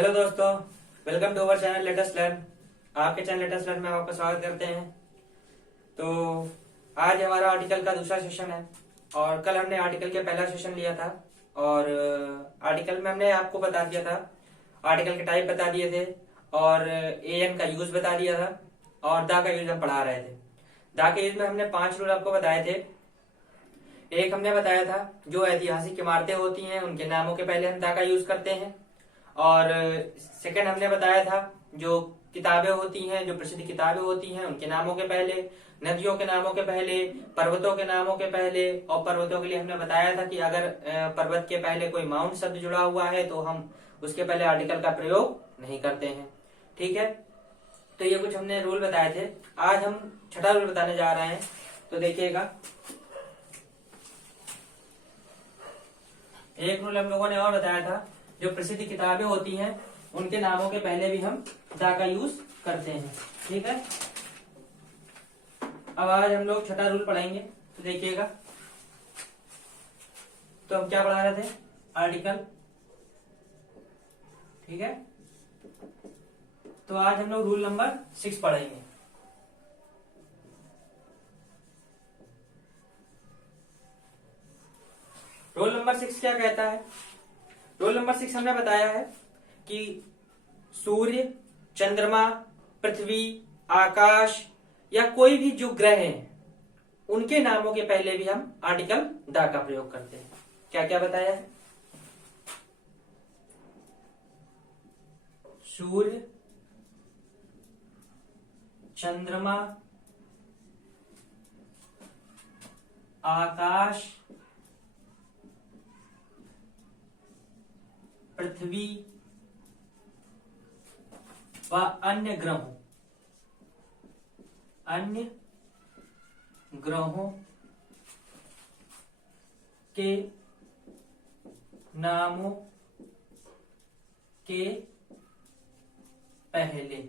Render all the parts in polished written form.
Hello दोस्तों, welcome to our channel latest learn. आपके channel latest learn में आपका स्वागत करते हैं। तो आज हमारा आर्टिकल का दूसरा सेशन है और कल हमने आर्टिकल के पहला सेशन लिया था और आर्टिकल में हमने आपको बता दिया था, आर्टिकल के टाइप बता दिए थे और एन का यूज बता दिया था और दा का यूज हम पढ़ा रहे थे। दा के यूज में हमने 5 रूल आपको बताए थे। एक हमने बताया था जो ऐतिहासिक इमारतें होती हैं उनके नामों के पहले हम दा का यूज करते हैं, और सेकंड हमने बताया था जो किताबें होती हैं, जो प्रसिद्ध किताबें होती हैं उनके नामों के पहले, नदियों के नामों के पहले, पर्वतों के नामों के पहले। और पर्वतों के लिए हमने बताया था कि अगर पर्वत के पहले कोई माउंट शब्द जुड़ा हुआ है तो हम उसके पहले आर्टिकल का प्रयोग नहीं करते हैं। ठीक है, तो ये कुछ हमने रूल बताए थे। आज हम छठा रूल बताने जा रहे हैं, तो देखिएगा। एक रूल हम लोगों ने और बताया था, जो प्रसिद्ध किताबें होती हैं उनके नामों के पहले भी हम दा का यूज करते हैं। ठीक है, अब आज हम लोग छठा रूल पढ़ेंगे, तो देखिएगा। तो हम क्या पढ़ा रहे थे? आर्टिकल। ठीक है, तो आज हम लोग रूल नंबर 6 पढ़ेंगे। रूल नंबर 6 क्या कहता है? रूल नंबर 6 हमने बताया है कि सूर्य, चंद्रमा, पृथ्वी, आकाश या कोई भी जो ग्रह हैं उनके नामों के पहले भी हम आर्टिकल दा का प्रयोग करते हैं। क्या क्या बताया है? सूर्य, चंद्रमा, आकाश, पृथ्वी व अन्य ग्रहों के नामों के पहले।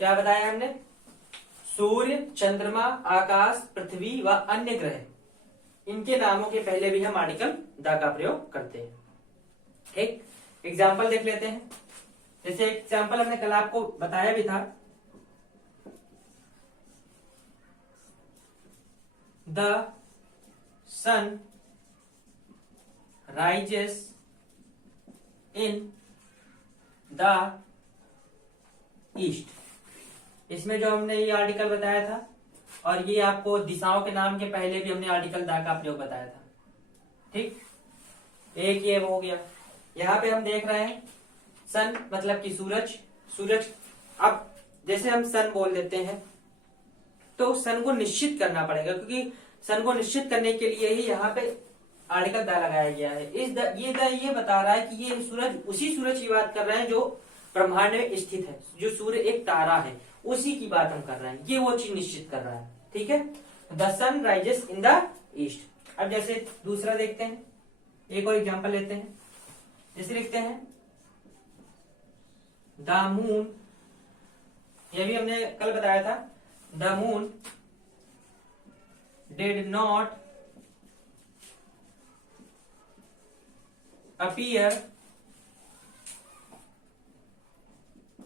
क्या बताया हमने? सूर्य, चंद्रमा, आकाश, पृथ्वी व अन्य ग्रह, इनके नामों के पहले भी हम आर्टिकल दा का प्रयोग करते हैं। ठीक, एग्जाम्पल देख लेते हैं। जैसे एग्जाम्पल हमने कल आपको बताया भी था, the sun rises in the east. इसमें जो हमने ये आर्टिकल बताया था, और ये आपको दिशाओं के नाम के पहले भी हमने आर्टिकल दा का प्रयोग बताया था। ठीक, एक ये हो गया। यहाँ पे हम देख रहे हैं सन मतलब कि सूरज। सूरज, अब जैसे हम सन बोल देते हैं तो सन को निश्चित करना पड़ेगा, क्योंकि सन को निश्चित करने के लिए ही यहाँ पे आर्टिकल दा लगाया गया है। ये बता रहा है कि ये सूरज, उसी सूरज की बात कर रहे हैं जो ब्रह्मांड में स्थित है, जो सूर्य एक तारा है, उसी की बात हम कर रहे हैं। ये वो चीज निश्चित कर रहा है। ठीक है, the sun rises in the east. अब जैसे दूसरा देखते हैं, एक और एग्जांपल लेते हैं। जैसे लिखते हैं द मून, यह भी हमने कल बताया था, the moon did not appear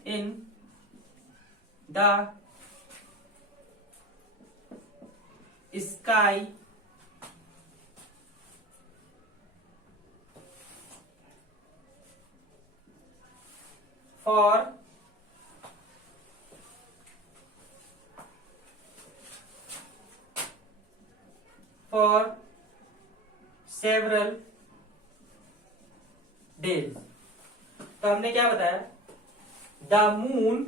in the sky for several days. तो हमने क्या बताया? The moon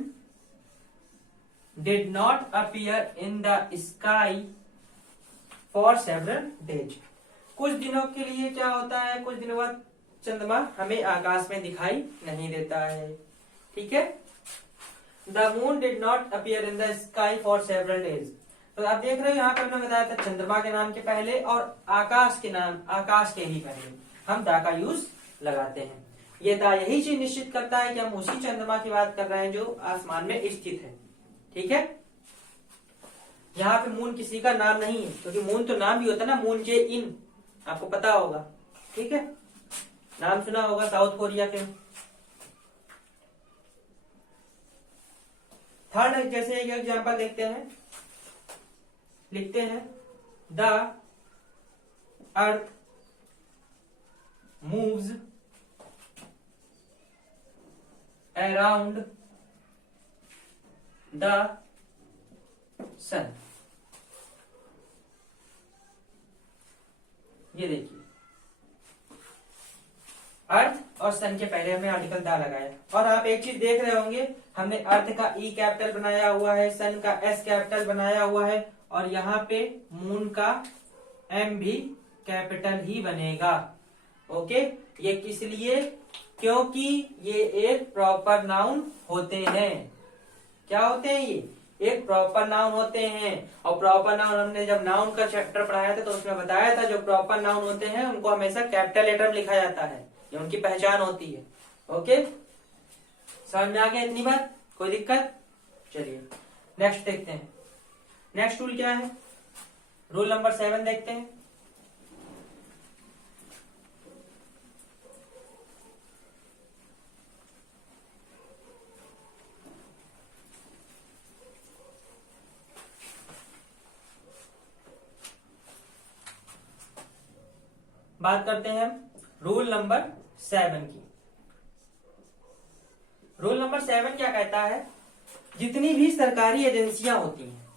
did not appear in the sky for several days. कुछ दिनों के लिए क्या होता है, कुछ दिनों बाद चंद्रमा हमें आकाश में दिखाई नहीं देता है। ठीक है, the moon did not appear in the sky for several days. तो आप देख रहे हो यहाँ पे हमने बताया था चंद्रमा के नाम के पहले और आकाश के ही पहले हम दा का यूज लगाते हैं। ये दा यही चीज निश्चित करता है कि हम उसी चंद्रमा की बात कर रहे हैं जो आसमान में स्थित है। ठीक है, यहाँ पे मून किसी का नाम नहीं है, क्योंकि मून तो नाम भी होता है ना, मून जे इन, आपको पता होगा। ठीक है, नाम सुना होगा साउथ कोरिया के। थर्ड जैसे एक एग्जांपल देखते हैं, लिखते हैं the earth moves around the sun. ये देखिए, अर्थ और सन के पहले हमने आर्टिकल दा लगाया। और आप एक चीज देख रहे होंगे, हमने अर्थ का ई कैपिटल बनाया हुआ है, सन का एस कैपिटल बनाया हुआ है, और यहाँ पे मून का एम भी कैपिटल ही बनेगा। ओके, ये किस लिए? क्योंकि ये एक प्रॉपर नाउन होते हैं। क्या होते हैं? ये एक प्रॉपर नाउन होते हैं। और प्रॉपर नाउन हमने जब नाउन का चैप्टर पढ़ाया था तो उसमें बताया था, जो प्रॉपर नाउन होते हैं उनको हमेशा कैपिटल लेटर में लिखा जाता है, ये उनकी पहचान होती है। ओके, समझ में आ गया इतनी बात? कोई दिक्कत? चलिए नेक्स्ट देखते हैं। नेक्स्ट रूल क्या है? रूल नंबर 7 देखते हैं। बात करते हैं हम रूल नंबर 7 की। रूल नंबर 7 क्या कहता है? जितनी भी सरकारी एजेंसियां होती हैं,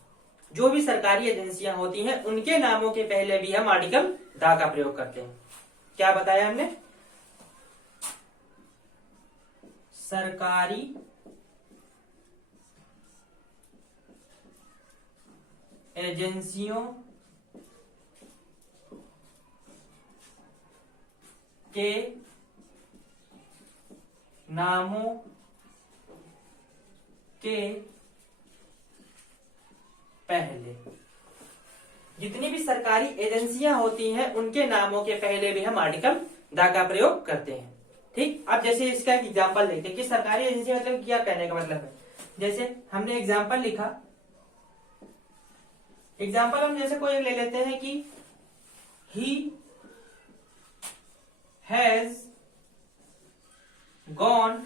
जो भी सरकारी एजेंसियां होती हैं, उनके नामों के पहले भी हम आर्टिकल द का प्रयोग करते हैं। क्या बताया हमने? सरकारी एजेंसियों के नामों के पहले, जितनी भी सरकारी एजेंसियां होती हैं उनके नामों के पहले भी हम आर्टिकल द का प्रयोग करते हैं। ठीक, अब जैसे इसका एक एग्जाम्पल देखते हैं कि सरकारी एजेंसी मतलब क्या कहने का मतलब है। जैसे हमने एग्जाम्पल लिखा, एग्जाम्पल हम जैसे कोई ले लेते हैं कि he has gone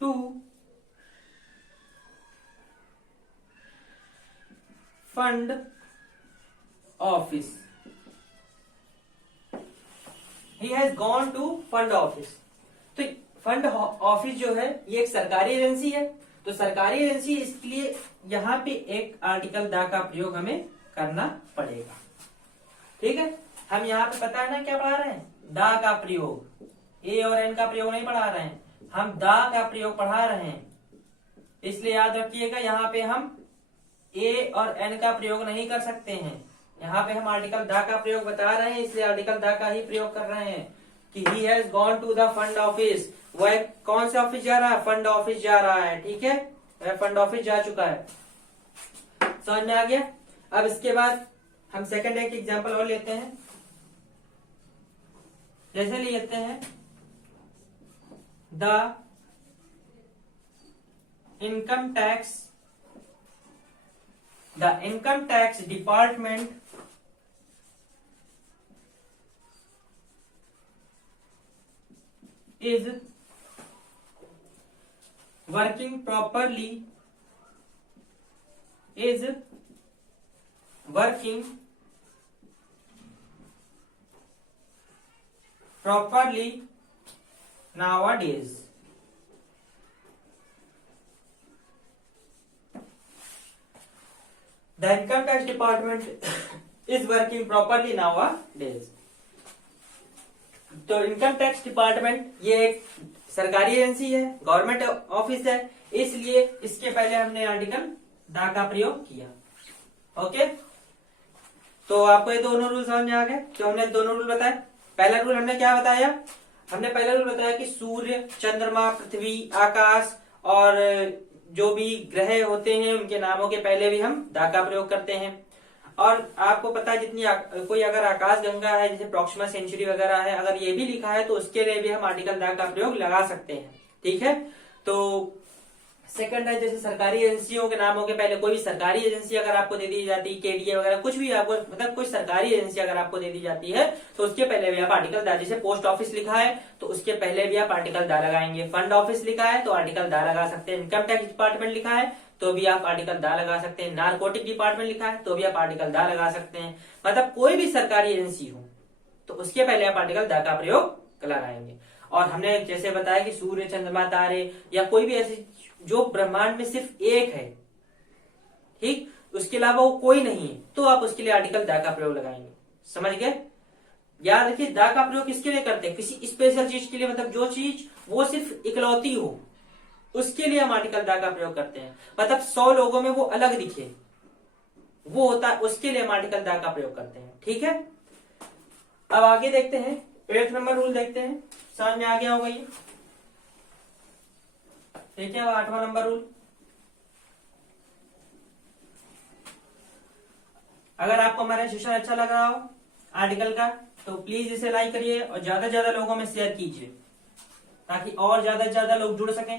to fund office. He has gone to fund office. तो फंड ऑफिस जो है ये एक सरकारी एजेंसी है, तो सरकारी एजेंसी, इसलिए यहां पे एक आर्टिकल द का प्रयोग हमें करना पड़ेगा। ठीक है, हम यहाँ पे पता है ना क्या पढ़ा रहे हैं? द का प्रयोग, ए और एन का प्रयोग नहीं पढ़ा रहे हैं, हम द का प्रयोग पढ़ा रहे हैं। इसलिए याद रखिएगा, यहाँ पे हम ए और एन का प्रयोग नहीं कर सकते हैं। यहाँ पे हम आर्टिकल द का प्रयोग बता रहे हैं, इसलिए आर्टिकल द का ही प्रयोग कर रहे हैं कि he has gone to the fund office. वह कौन से ऑफिस जा रहा है? फंड ऑफिस जा रहा है। ठीक है, वह फंड ऑफिस जा चुका है। समझ में आ गया? अब इसके बाद हम सेकंड एक एग्जांपल और लेते हैं। जैसे लेते हैं the income tax department is working properly nowadays. The income tax department is working properly nowadays. तो इनकम टैक्स डिपार्टमेंट ये एक सरकारी एजेंसी है, गवर्नमेंट ऑफिस है, इसलिए इसके पहले हमने आर्टिकल द का प्रयोग किया। ओके, तो आपको ये दोनों रूल समझ में आ गए? जो हमने दोनों रूल बताए। पहला रूल हमने क्या बताया? हमने पहला रूल बताया कि सूर्य, चंद्रमा, पृथ्वी, आकाश और जो भी ग्रह होते हैं उनके नामों के पहले भी हम द का प्रयोग करते हैं। और आपको पता है, जितनी कोई अगर आकाश गंगा है, जैसे प्रॉक्सिमा सेंचुरी वगैरह है, अगर ये भी लिखा है तो उसके लिए भी हम आर्टिकल द का प्रयोग लगा सकते हैं। ठीक है, तो सेकंड है जैसे सरकारी एजेंसियों के नामों के पहले कोई भी सरकारी एजेंसी अगर आपको दे दी जाती है, केडीए वगैरह कुछ भी आपको मतलब कोई सरकारी एजेंसी अगर आपको दे दी जाती है तो उसके पहले भी आप आर्टिकल दा, जैसे पोस्ट ऑफिस लिखा है तो उसके पहले भी आप आर्टिकल दा लगाएंगे, फंड ऑफिस लिखा है तो आर्टिकल दा लगा सकते हैं, इनकम टैक्स डिपार्टमेंट लिखा है तो भी आप आर्टिकल दा लगा सकते हैं, नारकोटिक डिपार्टमेंट लिखा है तो भी आप आर्टिकल दा लगा सकते हैं। मतलब कोई भी सरकारी एजेंसी हो तो उसके पहले आप आर्टिकल दा का प्रयोग लगाएंगे। और हमने जैसे बताया कि सूर्य चंद्रमा तारे या कोई भी ऐसी जो ब्रह्मांड में सिर्फ एक है, ठीक, उसके अलावा वो कोई नहीं है, तो आप उसके लिए आर्टिकल दा का प्रयोग लगाएंगे। समझ गए? याद रखिए दा का प्रयोग किसके लिए करते हैं, किसी स्पेशल चीज के लिए, मतलब जो चीज वो सिर्फ इकलौती हो उसके लिए हम आर्टिकल दा का प्रयोग करते हैं। मतलब 100 लोगों में वो अलग दिखे, वो होता है, उसके लिए हम आर्टिकल दा का प्रयोग करते हैं। ठीक है, अब आगे देखते हैं 8 नंबर रूल देखते हैं, समझ में आ गया होगा ये। ठीक है, अब 8वां नंबर रूल। अगर आपको हमारा सेशन अच्छा लग रहा हो आर्टिकल का तो प्लीज इसे लाइक करिए और ज्यादा से ज्यादा लोगों में शेयर कीजिए ताकि और ज्यादा से ज्यादा लोग जुड़ सकें।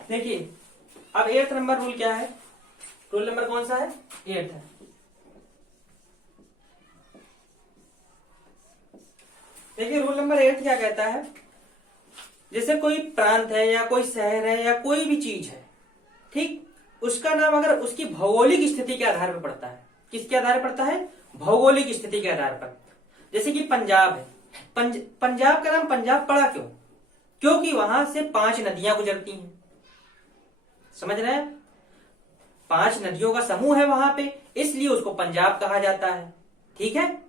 देखिए अब 8 नंबर रूल क्या है, रूल नंबर कौन सा है, 8 है। देखिए रूल नंबर 8 क्या कहता है, जैसे कोई प्रांत है या कोई शहर है या कोई भी चीज है, ठीक, उसका नाम अगर उसकी भौगोलिक स्थिति के आधार पर पड़ता है, किसके आधार पर पड़ता है, भौगोलिक स्थिति के आधार पर। जैसे कि पंजाब है, पंजाब का नाम पंजाब पड़ा क्यों, क्योंकि वहां से 5 नदियां गुजरती हैं। समझ रहे हैं, 5 नदियों का समूह है वहां पे, इसलिए उसको पंजाब कहा जाता है। ठीक है,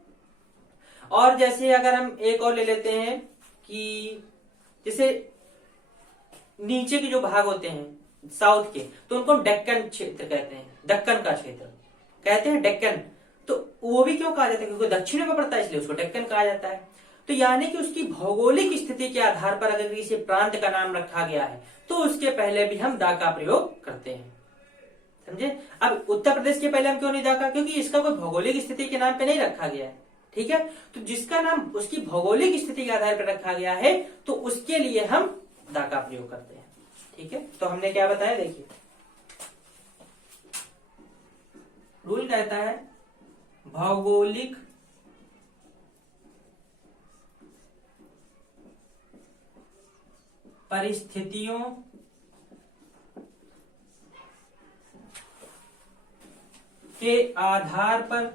और जैसे अगर हम एक और ले लेते हैं कि जैसे नीचे के जो भाग होते हैं साउथ के, तो उनको डेक्कन क्षेत्र कहते हैं, दक्कन का क्षेत्र कहते हैं, डेक्कन। तो वो भी क्यों कहा जाता है, क्योंकि दक्षिण में पड़ता है इसलिए उसको डेक्कन कहा जाता है। तो यानी कि उसकी भौगोलिक स्थिति के आधार पर अगर किसी प्रांत का नाम रखा गया है तो उसके पहले भी हम दा का प्रयोग करते हैं। समझे? अब उत्तर प्रदेश के पहले हम क्यों नहीं दा का, क्योंकि इसका कोई भौगोलिक स्थिति के नाम पे नहीं रखा गया है। ठीक है, तो जिसका नाम उसकी भौगोलिक स्थिति के आधार पर रखा गया है तो उसके लिए हम दा का प्रयोग करते हैं। ठीक है, तो हमने क्या बताया, देखिए रूल कहता है भौगोलिक परिस्थितियों के आधार पर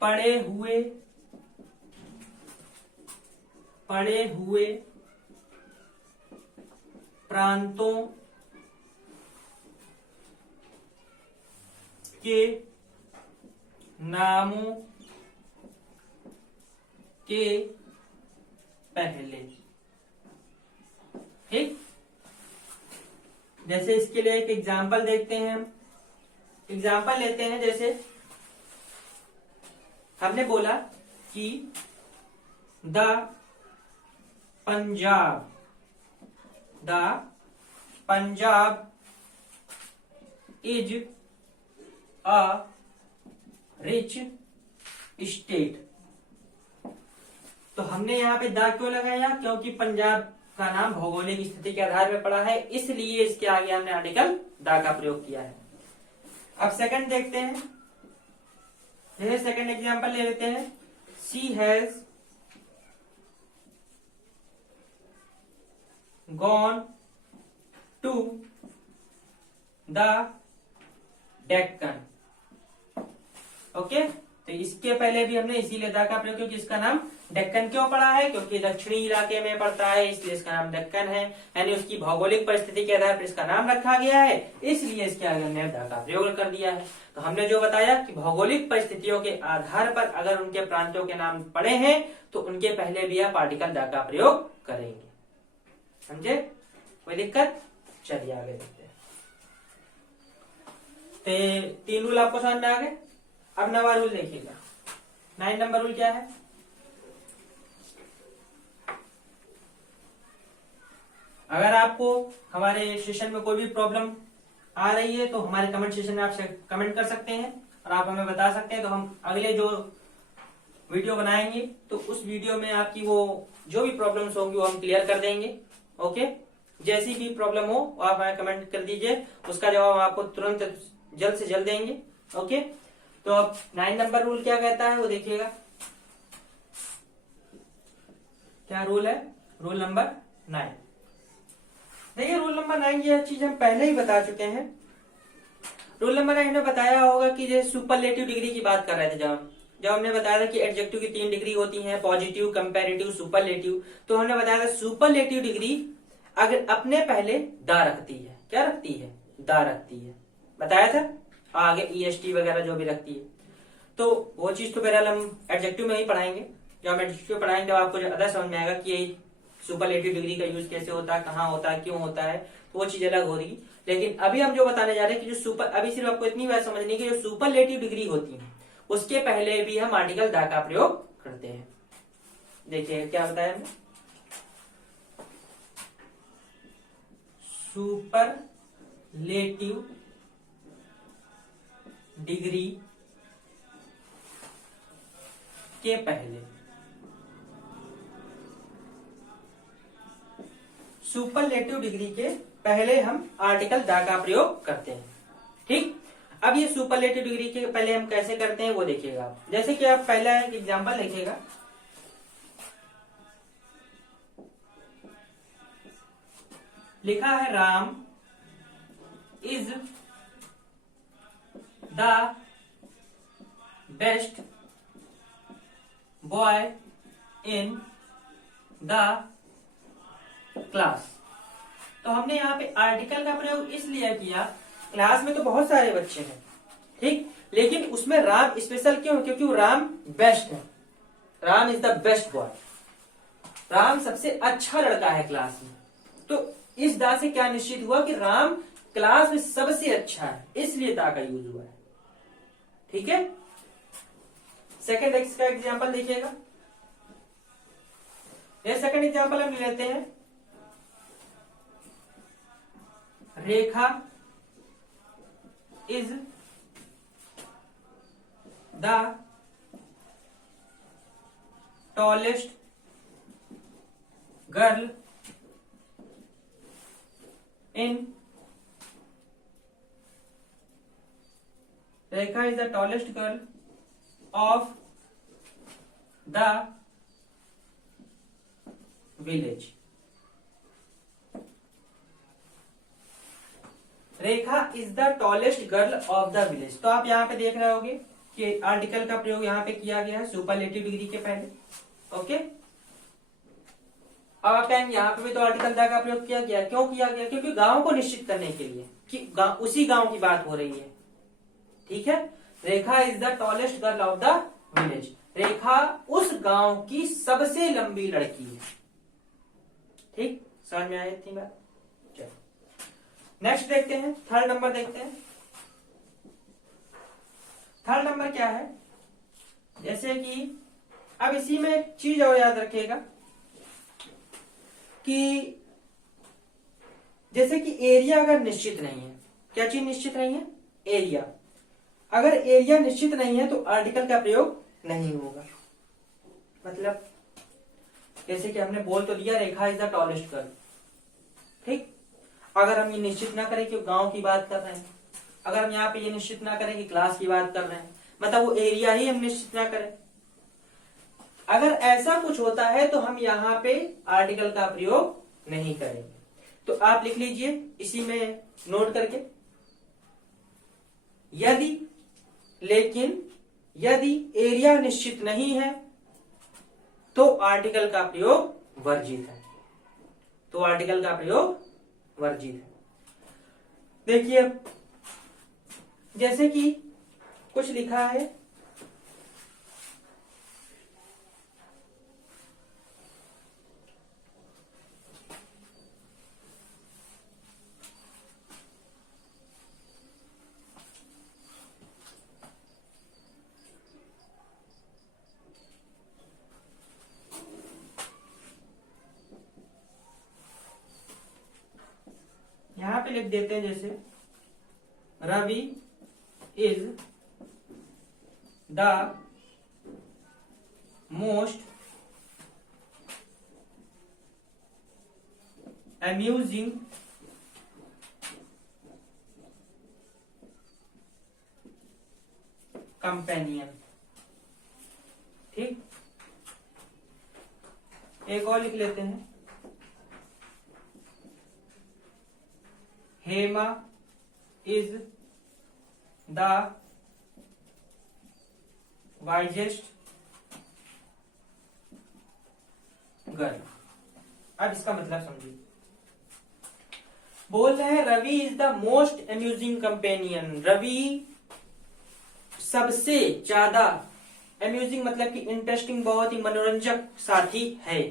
पड़े हुए प्रांतों के नामों के पहले। ठीक, जैसे इसके लिए एक एग्जाम्पल देखते हैं, हम एग्जाम्पल लेते हैं। जैसे हमने बोला कि the Punjab is a rich state. तो हमने यहाँ पे दा क्यों लगाया, क्योंकि पंजाब का नाम भौगोलिक स्थिति के आधार पर पड़ा है, इसलिए इसके आगे हमने आर्टिकल दा का प्रयोग किया है। अब सेकंड देखते हैं, जैसे सेकंड एग्जांपल ले लेते हैं, she has gone to the Deccan. Okay, तो इसके पहले भी हमने इसीलिए दा का प्रयोग, क्योंकि इसका नाम डेक्कन क्यों पड़ा है, क्योंकि दक्षिणी इलाके में पड़ता है इसलिए इसका नाम डेक्कन है, यानी उसकी भौगोलिक परिस्थिति के आधार पर इसका नाम रखा गया है, इसलिए इसके आगे हमने दा का प्रयोग कर दिया है। तो हमने जो बताया कि भौगोलिक परिस्थितियों के आधार पर अगर उनके प्रांतों के नाम पड़े हैं तो उनके पहले भी आप आर्टिकल दा का प्रयोग करेंगे। समझे? कोई दिक्कत? चलिए आगे देखते हैं। 3 रूल आपको समझ में आ गए। अब 9वां रूल देखिएगा। 9 नंबर रूल क्या है, अगर आपको हमारे सेशन में कोई भी प्रॉब्लम आ रही है तो हमारे कमेंट सेक्शन में आप कमेंट कर सकते हैं और आप हमें बता सकते हैं, तो हम अगले जो वीडियो बनाएंगे तो उस वीडियो में आपकी वो जो भी प्रॉब्लम्स होंगी वो हम क्लियर कर देंगे। ओके, जैसी भी प्रॉब्लम हो वो आप हमें कमेंट कर दीजिए, उसका जवाब हम आपको तुरंत जल्द से जल्द देंगे। ओके, तो अब 9 नंबर रूल क्या कहता है वो देखिएगा। क्या रूल है? Rule number 9। देखिए रूल नंबर 9 ये चीज हम पहले ही बता चुके हैं। रूल नंबर 9 में बताया होगा कि जैसे सुपरलेटिव डिग्री की बात कर रहे थे जब हमने बताया था कि एडजेक्टिव की 3 डिग्री होती हैं, पॉजिटिव, कंपैरेटिव, सुपरलेटिव। तो हमने बताया था सुपरलेटिव डिग्री अगर अपने पहले दा रखती है, क्या रखती है? दा रखती है, बताया था। आगे ईएसटी वगैरह जो भी रखती है, तो वो चीज तो बहरहाल हम एडजेक्टिव में ही पढ़ाएंगे। जब हम एडजेक्टिव पढ़ाएंगे तो आपको ज्यादा समझ में आएगा कि ये सुपरलेटिव डिग्री का यूज कैसे होता है, कहाँ होता है, क्यों होता है, तो वो चीज अलग होगी। लेकिन अभी हम जो बताने जा रहे हैं कि जो अभी सिर्फ आपको इतनी बात समझनी है कि जो सुपरलेटिव डिग्री होती है उसके पहले भी हम आर्टिकल दा का प्रयोग करते हैं। देखिए क्या बताया हमने, सुपरलेटिव डिग्री के पहले, सुपरलेटिव डिग्री के पहले हम आर्टिकल दा का प्रयोग करते हैं। ठीक, अब ये सुपरलेटिव डिग्री के पहले हम कैसे करते हैं वो देखिएगा आप। जैसे कि आप पहला एक एग्जांपल लिखिएगा, लिखा है Ram is the best boy in the class. तो हमने यहाँ पे आर्टिकल का प्रयोग इसलिए किया, क्लास में तो बहुत सारे बच्चे हैं, ठीक, लेकिन उसमें राम स्पेशल क्यों? क्योंकि वो राम बेस्ट है, Ram is the best boy, Ram सबसे अच्छा लड़का है क्लास में। तो इस दा से क्या निश्चित हुआ कि राम क्लास में सबसे अच्छा है, इसलिए दा का यूज हुआ है। ठीक है, सेकेंड एक्स का एग्जाम्पल देखिएगा। ये सेकेंड एग्जाम्पल हम लेते हैं, Rekha is the tallest girl in, Rekha is the tallest girl of the village. Rekha is the tallest girl of the village. तो आप यहाँ पे देख रहे होगे कि आर्टिकल का प्रयोग यहाँ पे किया गया है सुपरलेटिव डिग्री के पहले। ओके, अब आप कहेंगे यहाँ पे भी तो आर्टिकल द का प्रयोग किया गया, क्यों किया गया? क्योंकि गांव को निश्चित करने के लिए कि उसी गांव की बात हो रही है। ठीक है, Rekha is the tallest girl of the village, Rekha उस गांव की सबसे लंबी लड़की है। ठीक, समझ में आई इतनी बात? चलो नेक्स्ट देखते हैं, थर्ड नंबर देखते हैं। थर्ड नंबर क्या है? जैसे कि अब इसी में एक चीज और याद रखिएगा कि जैसे कि एरिया अगर निश्चित नहीं है, क्या चीज निश्चित नहीं है? एरिया। अगर एरिया निश्चित नहीं है तो आर्टिकल का प्रयोग नहीं होगा। मतलब जैसे कि हमने बोल तो दिया रेखा इज द टॉलेस्ट गर्ल, ठीक, अगर हम ये निश्चित ना करें कि गांव की बात कर रहे हैं, अगर हम यहाँ पे ये निश्चित ना करें कि क्लास की बात कर रहे हैं, मतलब वो एरिया ही हम निश्चित ना करें, अगर ऐसा कुछ होता है तो हम यहाँ पे आर्टिकल का प्रयोग नहीं करेंगे। तो आप लिख लीजिए इसी में नोट करके, यदि, लेकिन, यदि एरिया निश्चित नहीं है तो आर्टिकल का प्रयोग वर्जित है, तो आर्टिकल का प्रयोग वर्जित है। देखिए जैसे कि कुछ लिखा है, यहां पे लिख देते हैं जैसे Ravi is the most amusing companion। ठीक, एक और लिख लेते हैं, Hema is the wisest girl. अब इसका मतलब समझिए, बोल रहे हैं Ravi is the most amusing companion. Ravi सबसे ज्यादा, अम्यूजिंग मतलब कि इंटरेस्टिंग, बहुत ही मनोरंजक साथी है।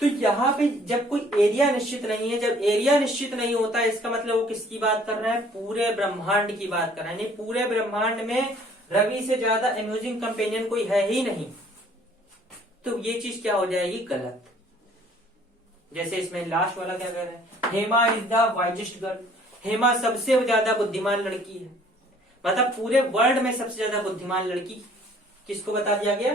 तो यहाँ पे जब कोई एरिया निश्चित नहीं है, जब एरिया निश्चित नहीं होता है, इसका मतलब वो किसकी बात कर रहा है? पूरे ब्रह्मांड की बात कर रहा है। नहीं, पूरे ब्रह्मांड में रवि से ज्यादा अम्यूजिंग कंपेनियन कोई है ही नहीं। तो ये चीज क्या हो जाएगी? गलत। जैसे इसमें लास्ट वाला क्या कह रहे हैं? Hema is the wisest girl. Hema सबसे ज्यादा बुद्धिमान लड़की है, मतलब पूरे वर्ल्ड में सबसे ज्यादा बुद्धिमान लड़की किसको बता दिया गया?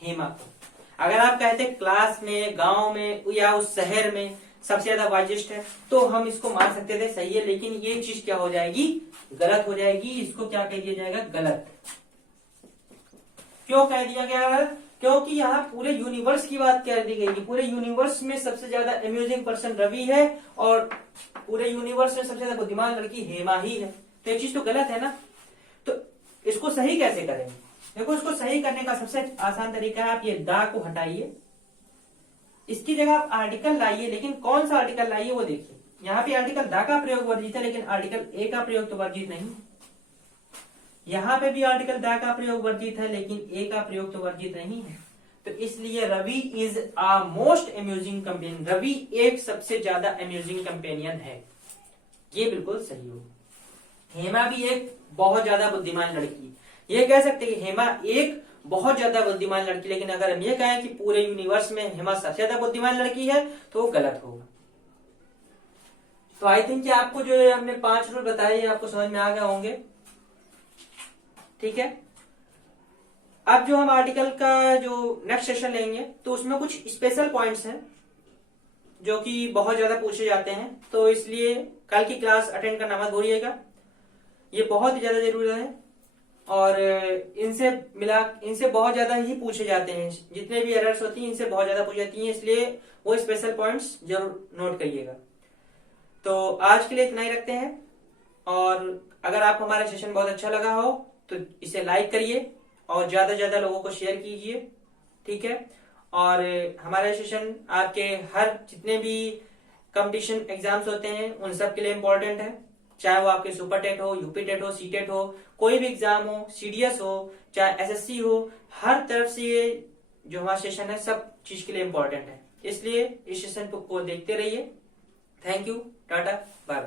हेमा को। अगर आप कहते क्लास में, गांव में या उस शहर में सबसे ज्यादा वाइजेस्ट है, तो हम इसको मान सकते थे सही है, लेकिन ये चीज क्या हो जाएगी? गलत हो जाएगी। इसको क्या कह दिया जाएगा? गलत। क्यों कह दिया गया? क्योंकि यहाँ पूरे यूनिवर्स की बात कह दी गई। पूरे यूनिवर्स में सबसे ज्यादा अम्यूजिंग पर्सन रवि है और पूरे यूनिवर्स में सबसे ज्यादा बुद्धिमान लड़की हेमा ही है। तो ये चीज तो गलत है ना। तो इसको सही कैसे करेंगे? देखो, इसको सही करने का सबसे आसान तरीका है, आप ये दा को हटाइए, इसकी जगह आप आर्टिकल लाइए। लेकिन कौन सा आर्टिकल लाइए वो देखिए। यहाँ पे आर्टिकल दा का प्रयोग वर्जित है, लेकिन आर्टिकल ए का प्रयोग तो वर्जित नहीं। यहाँ पे भी आर्टिकल दा का प्रयोग वर्जित है, लेकिन ए का प्रयोग तो वर्जित नहीं है। तो इसलिए Ravi is a most amusing companion. Ravi एक सबसे ज्यादा अम्यूजिंग कंपेनियन है, ये बिल्कुल सही हो। हेमा भी एक बहुत ज्यादा बुद्धिमान लड़की, ये कह सकते हैं कि हेमा एक बहुत ज्यादा बुद्धिमान लड़की, लेकिन अगर हम ये कहें कि पूरे यूनिवर्स में हेमा सबसे ज्यादा बुद्धिमान लड़की है, तो वो गलत होगा। तो आई थिंक कि आपको जो हमने 5 रूल बताए आपको समझ में आ गए होंगे। ठीक है, अब जो हम आर्टिकल का जो नेक्स्ट सेशन लेंगे, तो उसमें कुछ स्पेशल पॉइंट्स हैं जो कि बहुत ज्यादा पूछे जाते हैं। तो इसलिए कल की क्लास अटेंड करना मत भूलिएगा, ये बहुत ही ज्यादा जरूरी है और इनसे बहुत ज्यादा ही पूछे जाते हैं। जितने भी एरर्स होती हैं इनसे बहुत ज्यादा पूछी जाती हैं, इसलिए वो स्पेशल पॉइंट्स जरूर नोट करिएगा। तो आज के लिए इतना ही रखते हैं, और अगर आपको हमारा सेशन बहुत अच्छा लगा हो तो इसे लाइक करिए और ज्यादा से ज्यादा लोगों को शेयर कीजिए। ठीक है, और हमारा सेशन आपके हर जितने भी कंपटीशन एग्जाम्स होते हैं उन सब के लिए इम्पोर्टेंट है, चाहे वो आपके सुपर टेट हो, यूपी टेट हो, सी टेट हो, कोई भी एग्जाम हो, सीडीएस हो, चाहे एसएससी हो, हर तरफ से ये जो हमारा सेशन है सब चीज के लिए इम्पोर्टेंट है। इसलिए इस सेशन को देखते रहिए। Thank you, tata, bye bye.